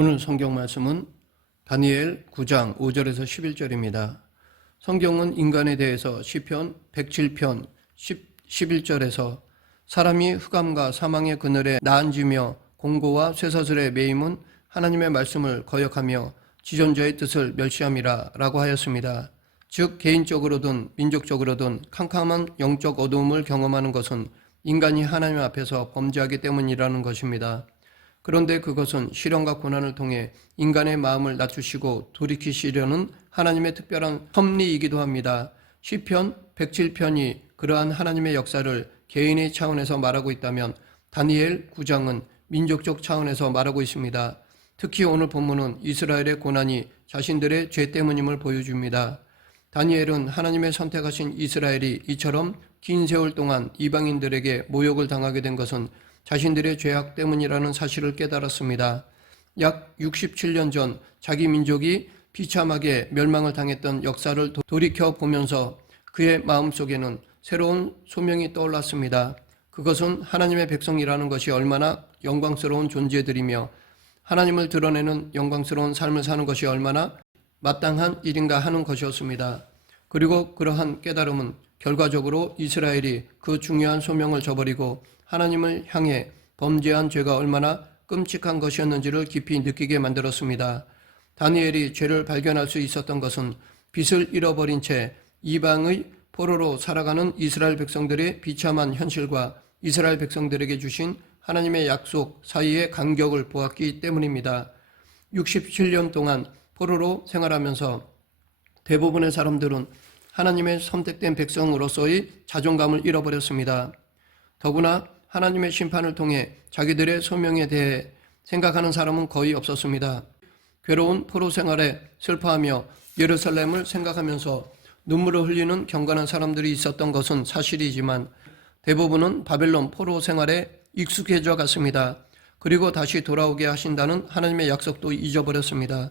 오늘 성경 말씀은 다니엘 9장 5절에서 11절입니다. 성경은 인간에 대해서 시편 107편 11절에서 사람이 흑암과 사망의 그늘에 나앉으며 공고와 쇠사슬에 매임은 하나님의 말씀을 거역하며 지존자의 뜻을 멸시함이라 라고 하였습니다. 즉 개인적으로든 민족적으로든 캄캄한 영적 어두움을 경험하는 것은 인간이 하나님 앞에서 범죄하기 때문이라는 것입니다. 그런데 그것은 시련과 고난을 통해 인간의 마음을 낮추시고 돌이키시려는 하나님의 특별한 섭리이기도 합니다. 시편 107편이 그러한 하나님의 역사를 개인의 차원에서 말하고 있다면 다니엘 9장은 민족적 차원에서 말하고 있습니다. 특히 오늘 본문은 이스라엘의 고난이 자신들의 죄 때문임을 보여줍니다. 다니엘은 하나님의 선택하신 이스라엘이 이처럼 긴 세월 동안 이방인들에게 모욕을 당하게 된 것은 자신들의 죄악 때문이라는 사실을 깨달았습니다. 약 67년 전 자기 민족이 비참하게 멸망을 당했던 역사를 돌이켜 보면서 그의 마음속에는 새로운 소명이 떠올랐습니다. 그것은 하나님의 백성이라는 것이 얼마나 영광스러운 존재들이며 하나님을 드러내는 영광스러운 삶을 사는 것이 얼마나 마땅한 일인가 하는 것이었습니다. 그리고 그러한 깨달음은 결과적으로 이스라엘이 그 중요한 소명을 저버리고 하나님을 향해 범죄한 죄가 얼마나 끔찍한 것이었는지를 깊이 느끼게 만들었습니다. 다니엘이 죄를 발견할 수 있었던 것은 빛을 잃어버린 채 이방의 포로로 살아가는 이스라엘 백성들의 비참한 현실과 이스라엘 백성들에게 주신 하나님의 약속 사이의 간격을 보았기 때문입니다. 67년 동안 포로로 생활하면서 대부분의 사람들은 하나님의 선택된 백성으로서의 자존감을 잃어버렸습니다. 더구나 하나님의 심판을 통해 자기들의 소명에 대해 생각하는 사람은 거의 없었습니다. 괴로운 포로 생활에 슬퍼하며 예루살렘을 생각하면서 눈물을 흘리는 경건한 사람들이 있었던 것은 사실이지만 대부분은 바벨론 포로 생활에 익숙해져 갔습니다. 그리고 다시 돌아오게 하신다는 하나님의 약속도 잊어버렸습니다.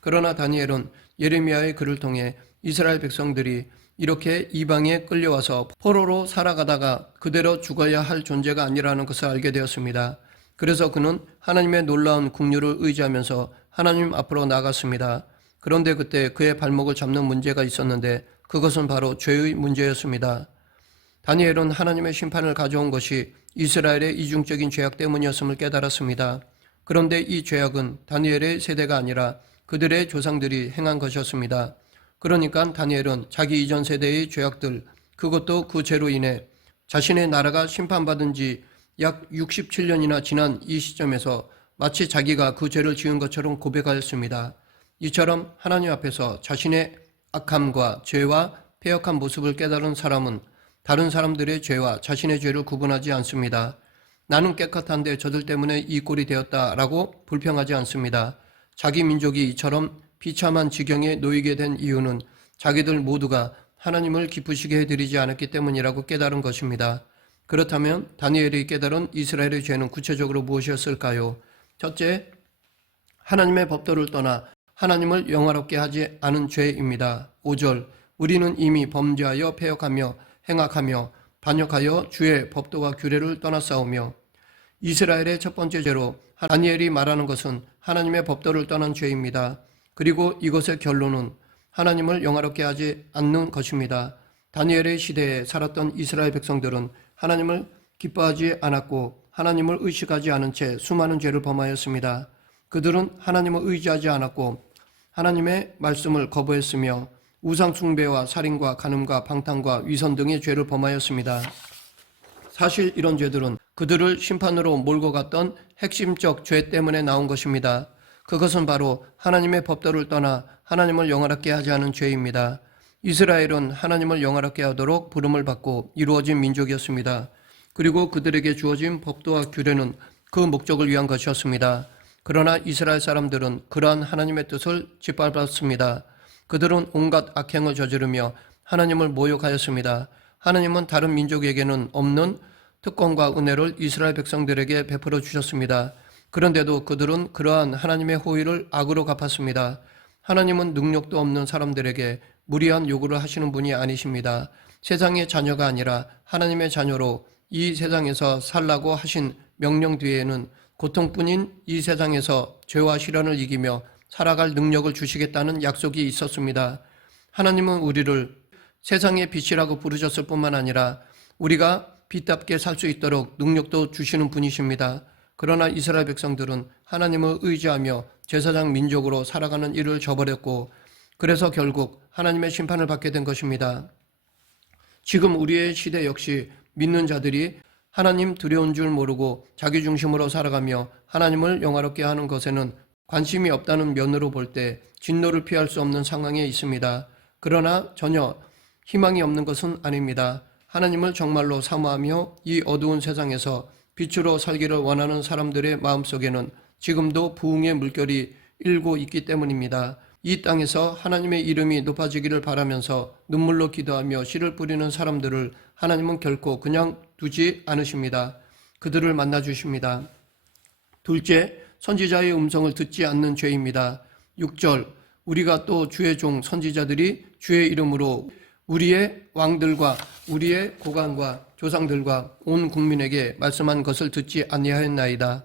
그러나 다니엘은 예레미야의 글을 통해 이스라엘 백성들이 이렇게 이방에 끌려와서 포로로 살아가다가 그대로 죽어야 할 존재가 아니라는 것을 알게 되었습니다. 그래서 그는 하나님의 놀라운 긍휼을 의지하면서 하나님 앞으로 나아갔습니다. 그런데 그때 그의 발목을 잡는 문제가 있었는데 그것은 바로 죄의 문제였습니다. 다니엘은 하나님의 심판을 가져온 것이 이스라엘의 이중적인 죄악 때문이었음을 깨달았습니다. 그런데 이 죄악은 다니엘의 세대가 아니라 그들의 조상들이 행한 것이었습니다. 그러니까 다니엘은 자기 이전 세대의 죄악들, 그것도 그 죄로 인해 자신의 나라가 심판받은 지 약 67년이나 지난 이 시점에서 마치 자기가 그 죄를 지은 것처럼 고백하였습니다. 이처럼 하나님 앞에서 자신의 악함과 죄와 패역한 모습을 깨달은 사람은 다른 사람들의 죄와 자신의 죄를 구분하지 않습니다. 나는 깨끗한데 저들 때문에 이 꼴이 되었다라고 불평하지 않습니다. 자기 민족이 이처럼 비참한 지경에 놓이게 된 이유는 자기들 모두가 하나님을 기쁘시게 해드리지 않았기 때문이라고 깨달은 것입니다. 그렇다면 다니엘이 깨달은 이스라엘의 죄는 구체적으로 무엇이었을까요? 첫째, 하나님의 법도를 떠나 하나님을 영화롭게 하지 않은 죄입니다. 5절, 우리는 이미 범죄하여 패역하며 행악하며 반역하여 주의 법도와 규례를 떠났사오며. 이스라엘의 첫 번째 죄로 다니엘이 말하는 것은 하나님의 법도를 떠난 죄입니다. 그리고 이것의 결론은 하나님을 영화롭게 하지 않는 것입니다. 다니엘의 시대에 살았던 이스라엘 백성들은 하나님을 기뻐하지 않았고 하나님을 의식하지 않은 채 수많은 죄를 범하였습니다. 그들은 하나님을 의지하지 않았고 하나님의 말씀을 거부했으며 우상 숭배와 살인과 간음과 방탕과 위선 등의 죄를 범하였습니다. 사실 이런 죄들은 그들을 심판으로 몰고 갔던 핵심적 죄 때문에 나온 것입니다. 그것은 바로 하나님의 법도를 떠나 하나님을 영화롭게 하지 않은 죄입니다. 이스라엘은 하나님을 영화롭게 하도록 부름을 받고 이루어진 민족이었습니다. 그리고 그들에게 주어진 법도와 규례는 그 목적을 위한 것이었습니다. 그러나 이스라엘 사람들은 그러한 하나님의 뜻을 짓밟았습니다. 그들은 온갖 악행을 저지르며 하나님을 모욕하였습니다. 하나님은 다른 민족에게는 없는 특권과 은혜를 이스라엘 백성들에게 베풀어 주셨습니다. 그런데도 그들은 그러한 하나님의 호의를 악으로 갚았습니다. 하나님은 능력도 없는 사람들에게 무리한 요구를 하시는 분이 아니십니다. 세상의 자녀가 아니라 하나님의 자녀로 이 세상에서 살라고 하신 명령 뒤에는 고통뿐인 이 세상에서 죄와 시련을 이기며 살아갈 능력을 주시겠다는 약속이 있었습니다. 하나님은 우리를 세상의 빛이라고 부르셨을 뿐만 아니라 우리가 빛답게 살 수 있도록 능력도 주시는 분이십니다. 그러나 이스라엘 백성들은 하나님을 의지하며 제사장 민족으로 살아가는 일을 저버렸고 그래서 결국 하나님의 심판을 받게 된 것입니다. 지금 우리의 시대 역시 믿는 자들이 하나님 두려운 줄 모르고 자기 중심으로 살아가며 하나님을 영화롭게 하는 것에는 관심이 없다는 면으로 볼 때 진노를 피할 수 없는 상황에 있습니다. 그러나 전혀 희망이 없는 것은 아닙니다. 하나님을 정말로 사모하며 이 어두운 세상에서 빛으로 살기를 원하는 사람들의 마음속에는 지금도 부흥의 물결이 일고 있기 때문입니다. 이 땅에서 하나님의 이름이 높아지기를 바라면서 눈물로 기도하며 씨를 뿌리는 사람들을 하나님은 결코 그냥 두지 않으십니다. 그들을 만나 주십니다. 둘째, 선지자의 음성을 듣지 않는 죄입니다. 6절, 우리가 또 주의 종 선지자들이 주의 이름으로 우리의 왕들과 우리의 고관과 조상들과 온 국민에게 말씀한 것을 듣지 아니하였나이다.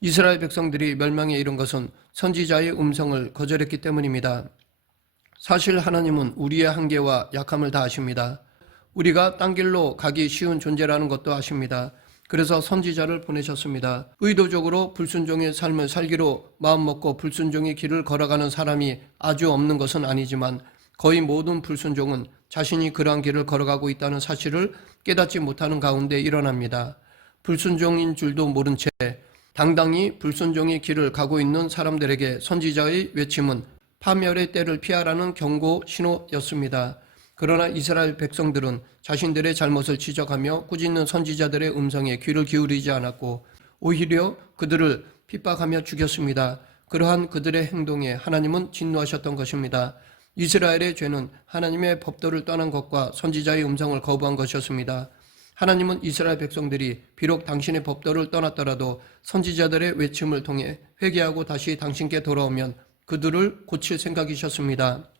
이스라엘 백성들이 멸망에 이른 것은 선지자의 음성을 거절했기 때문입니다. 사실 하나님은 우리의 한계와 약함을 다 아십니다. 우리가 딴 길로 가기 쉬운 존재라는 것도 아십니다. 그래서 선지자를 보내셨습니다. 의도적으로 불순종의 삶을 살기로 마음먹고 불순종의 길을 걸어가는 사람이 아주 없는 것은 아니지만 거의 모든 불순종은 자신이 그러한 길을 걸어가고 있다는 사실을 깨닫지 못하는 가운데 일어납니다. 불순종인 줄도 모른 채 당당히 불순종의 길을 가고 있는 사람들에게 선지자의 외침은 파멸의 때를 피하라는 경고 신호였습니다. 그러나 이스라엘 백성들은 자신들의 잘못을 지적하며 꾸짖는 선지자들의 음성에 귀를 기울이지 않았고 오히려 그들을 핍박하며 죽였습니다. 그러한 그들의 행동에 하나님은 진노하셨던 것입니다. 이스라엘의 죄는 하나님의 법도를 떠난 것과 선지자의 음성을 거부한 것이었습니다. 하나님은 이스라엘 백성들이 비록 당신의 법도를 떠났더라도 선지자들의 외침을 통해 회개하고 다시 당신께 돌아오면 그들을 고칠 생각이셨습니다.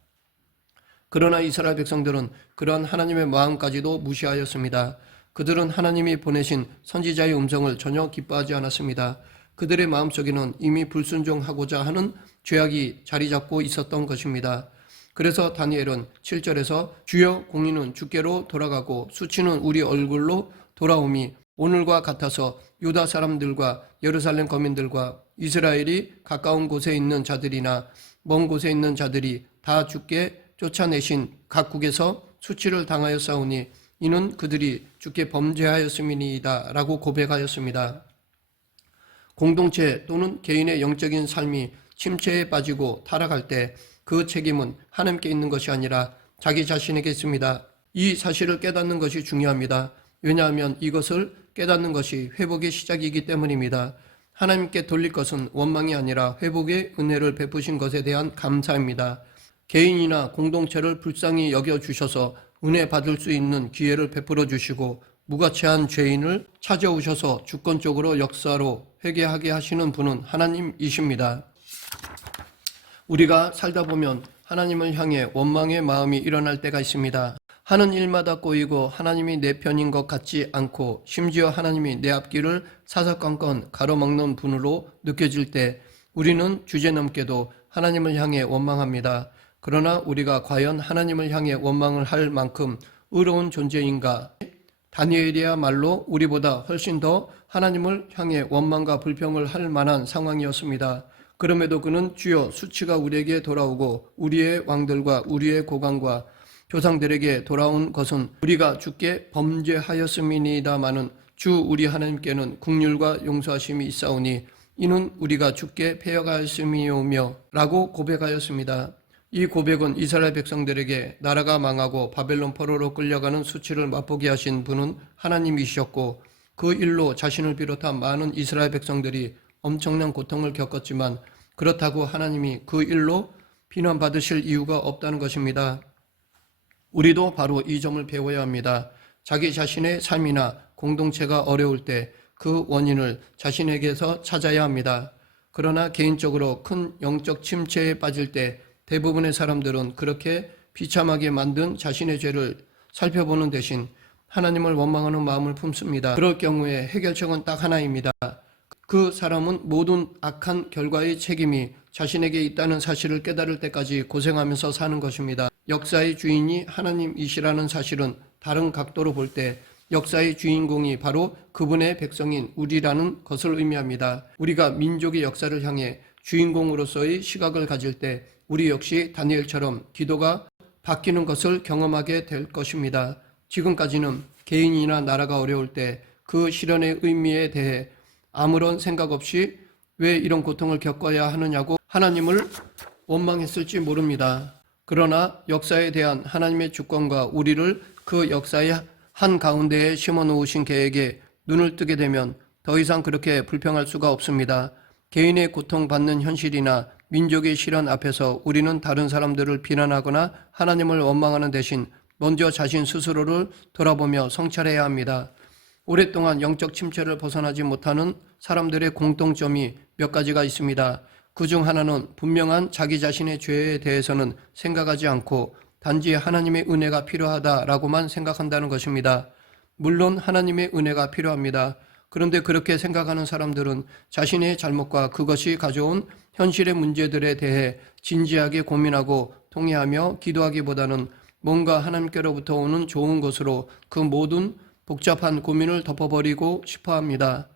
그러나 이스라엘 백성들은 그러한 하나님의 마음까지도 무시하였습니다. 그들은 하나님이 보내신 선지자의 음성을 전혀 기뻐하지 않았습니다. 그들의 마음속에는 이미 불순종하고자 하는 죄악이 자리 잡고 있었던 것입니다. 그래서 다니엘은 7절에서 주여 공의는 주께로 돌아가고 수치는 우리 얼굴로 돌아옴이 오늘과 같아서 유다 사람들과 예루살렘 거민들과 이스라엘이 가까운 곳에 있는 자들이나 먼 곳에 있는 자들이 다 주께 쫓아내신 각국에서 수치를 당하였사오니 이는 그들이 주께 범죄하였음이니이다 라고 고백하였습니다. 공동체 또는 개인의 영적인 삶이 침체에 빠지고 타락할 때 그 책임은 하나님께 있는 것이 아니라 자기 자신에게 있습니다. 이 사실을 깨닫는 것이 중요합니다. 왜냐하면 이것을 깨닫는 것이 회복의 시작이기 때문입니다. 하나님께 돌릴 것은 원망이 아니라 회복의 은혜를 베푸신 것에 대한 감사입니다. 개인이나 공동체를 불쌍히 여겨주셔서 은혜 받을 수 있는 기회를 베풀어 주시고 무가치한 죄인을 찾아오셔서 주권적으로 역사로 회개하게 하시는 분은 하나님이십니다. 우리가 살다 보면 하나님을 향해 원망의 마음이 일어날 때가 있습니다. 하는 일마다 꼬이고 하나님이 내 편인 것 같지 않고 심지어 하나님이 내 앞길을 사사건건 가로막는 분으로 느껴질 때 우리는 주제넘게도 하나님을 향해 원망합니다. 그러나 우리가 과연 하나님을 향해 원망을 할 만큼 의로운 존재인가? 다니엘이야말로 우리보다 훨씬 더 하나님을 향해 원망과 불평을 할 만한 상황이었습니다. 그럼에도 그는 주여 수치가 우리에게 돌아오고 우리의 왕들과 우리의 고관과 조상들에게 돌아온 것은 우리가 주께 범죄하였음이니이다마는 주 우리 하나님께는 긍휼과 용서하심이 있사오니 이는 우리가 주께 패역하였음이오며 라고 고백하였습니다. 이 고백은 이스라엘 백성들에게 나라가 망하고 바벨론 포로로 끌려가는 수치를 맛보게 하신 분은 하나님이셨고 그 일로 자신을 비롯한 많은 이스라엘 백성들이 엄청난 고통을 겪었지만 그렇다고 하나님이 그 일로 비난받으실 이유가 없다는 것입니다. 우리도 바로 이 점을 배워야 합니다. 자기 자신의 삶이나 공동체가 어려울 때 그 원인을 자신에게서 찾아야 합니다. 그러나 개인적으로 큰 영적 침체에 빠질 때 대부분의 사람들은 그렇게 비참하게 만든 자신의 죄를 살펴보는 대신 하나님을 원망하는 마음을 품습니다. 그럴 경우에 해결책은 딱 하나입니다. 그 사람은 모든 악한 결과의 책임이 자신에게 있다는 사실을 깨달을 때까지 고생하면서 사는 것입니다. 역사의 주인이 하나님이시라는 사실은 다른 각도로 볼 때 역사의 주인공이 바로 그분의 백성인 우리라는 것을 의미합니다. 우리가 민족의 역사를 향해 주인공으로서의 시각을 가질 때 우리 역시 다니엘처럼 기도가 바뀌는 것을 경험하게 될 것입니다. 지금까지는 개인이나 나라가 어려울 때 그 시련의 의미에 대해 아무런 생각 없이 왜 이런 고통을 겪어야 하느냐고 하나님을 원망했을지 모릅니다. 그러나 역사에 대한 하나님의 주권과 우리를 그 역사의 한가운데에 심어 놓으신 계획에 눈을 뜨게 되면 더 이상 그렇게 불평할 수가 없습니다. 개인의 고통받는 현실이나 민족의 시련 앞에서 우리는 다른 사람들을 비난하거나 하나님을 원망하는 대신 먼저 자신 스스로를 돌아보며 성찰해야 합니다. 오랫동안 영적 침체를 벗어나지 못하는 사람들의 공통점이 몇 가지가 있습니다. 그중 하나는 분명한 자기 자신의 죄에 대해서는 생각하지 않고 단지 하나님의 은혜가 필요하다라고만 생각한다는 것입니다. 물론 하나님의 은혜가 필요합니다. 그런데 그렇게 생각하는 사람들은 자신의 잘못과 그것이 가져온 현실의 문제들에 대해 진지하게 고민하고 통회하며 기도하기보다는 뭔가 하나님께로부터 오는 좋은 것으로 그 모든 복잡한 고민을 덮어버리고 싶어합니다.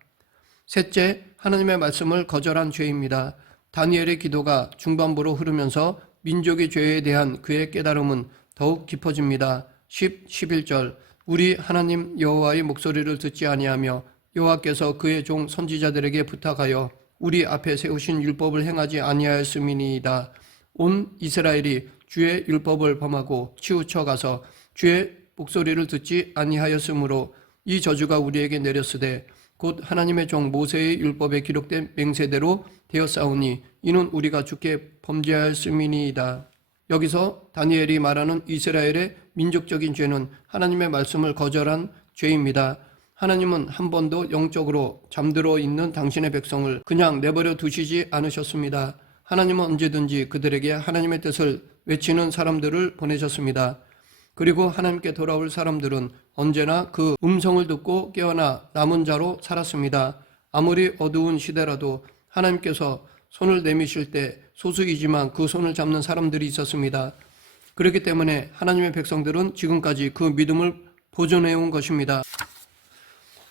셋째, 하나님의 말씀을 거절한 죄입니다. 다니엘의 기도가 중반부로 흐르면서 민족의 죄에 대한 그의 깨달음은 더욱 깊어집니다. 10, 11절 우리 하나님 여호와의 목소리를 듣지 아니하며 여호와께서 그의 종 선지자들에게 부탁하여 우리 앞에 세우신 율법을 행하지 아니하였음이니이다. 온 이스라엘이 주의 율법을 범하고 치우쳐 가서 주의 목소리를 듣지 아니하였으므로 이 저주가 우리에게 내렸으되 곧 하나님의 종 모세의 율법에 기록된 맹세대로 되었사오니 이는 우리가 주께 범죄하였음이니이다. 여기서 다니엘이 말하는 이스라엘의 민족적인 죄는 하나님의 말씀을 거절한 죄입니다. 하나님은 한 번도 영적으로 잠들어 있는 당신의 백성을 그냥 내버려 두시지 않으셨습니다. 하나님은 언제든지 그들에게 하나님의 뜻을 외치는 사람들을 보내셨습니다. 그리고 하나님께 돌아올 사람들은 언제나 그 음성을 듣고 깨어나 남은 자로 살았습니다. 아무리 어두운 시대라도 하나님께서 손을 내미실 때 소수이지만 그 손을 잡는 사람들이 있었습니다. 그렇기 때문에 하나님의 백성들은 지금까지 그 믿음을 보존해온 것입니다.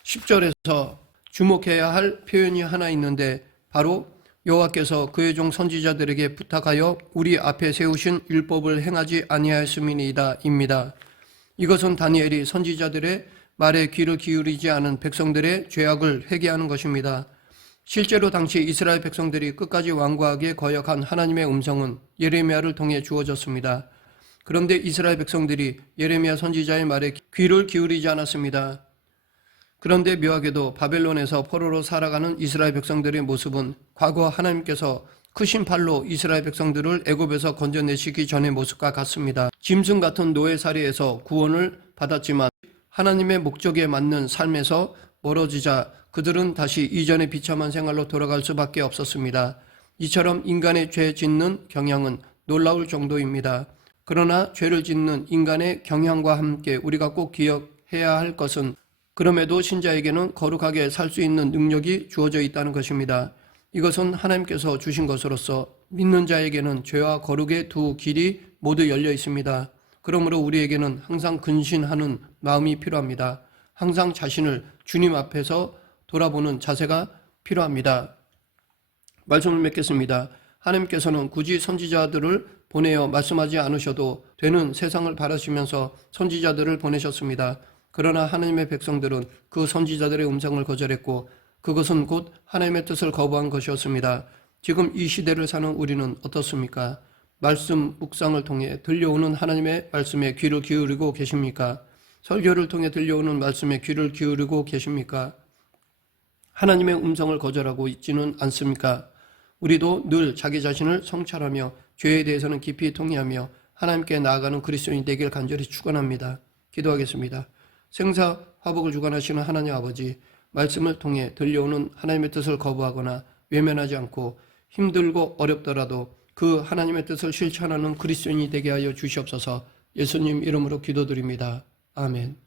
10절에서 주목해야 할 표현이 하나 있는데 바로 여호와께서 그의 종 선지자들에게 부탁하여 우리 앞에 세우신 율법을 행하지 아니하였음이니이다 입니다. 이것은 다니엘이 선지자들의 말에 귀를 기울이지 않은 백성들의 죄악을 회개하는 것입니다. 실제로 당시 이스라엘 백성들이 끝까지 완고하게 거역한 하나님의 음성은 예레미야를 통해 주어졌습니다. 그런데 이스라엘 백성들이 예레미야 선지자의 말에 귀를 기울이지 않았습니다. 그런데 묘하게도 바벨론에서 포로로 살아가는 이스라엘 백성들의 모습은 과거 하나님께서 크신 팔로 이스라엘 백성들을 애굽에서 건져내시기 전의 모습과 같습니다. 짐승 같은 노예살이에서 구원을 받았지만 하나님의 목적에 맞는 삶에서 멀어지자 그들은 다시 이전의 비참한 생활로 돌아갈 수밖에 없었습니다. 이처럼 인간의 죄 짓는 경향은 놀라울 정도입니다. 그러나 죄를 짓는 인간의 경향과 함께 우리가 꼭 기억해야 할 것은 그럼에도 신자에게는 거룩하게 살 수 있는 능력이 주어져 있다는 것입니다. 이것은 하나님께서 주신 것으로서 믿는 자에게는 죄와 거룩의 두 길이 모두 열려 있습니다. 그러므로 우리에게는 항상 근신하는 마음이 필요합니다. 항상 자신을 주님 앞에서 돌아보는 자세가 필요합니다. 말씀을 맺겠습니다. 하나님께서는 굳이 선지자들을 보내어 말씀하지 않으셔도 되는 세상을 바라시면서 선지자들을 보내셨습니다. 그러나 하나님의 백성들은 그 선지자들의 음성을 거절했고 그것은 곧 하나님의 뜻을 거부한 것이었습니다. 지금 이 시대를 사는 우리는 어떻습니까? 말씀 묵상을 통해 들려오는 하나님의 말씀에 귀를 기울이고 계십니까? 설교를 통해 들려오는 말씀에 귀를 기울이고 계십니까? 하나님의 음성을 거절하고 있지는 않습니까? 우리도 늘 자기 자신을 성찰하며 죄에 대해서는 깊이 통회하며 하나님께 나아가는 그리스도인이 되길 간절히 축원합니다. 기도하겠습니다. 생사 화복을 주관하시는 하나님 아버지, 말씀을 통해 들려오는 하나님의 뜻을 거부하거나 외면하지 않고 힘들고 어렵더라도 그 하나님의 뜻을 실천하는 그리스도인이 되게 하여 주시옵소서. 예수님 이름으로 기도드립니다. 아멘.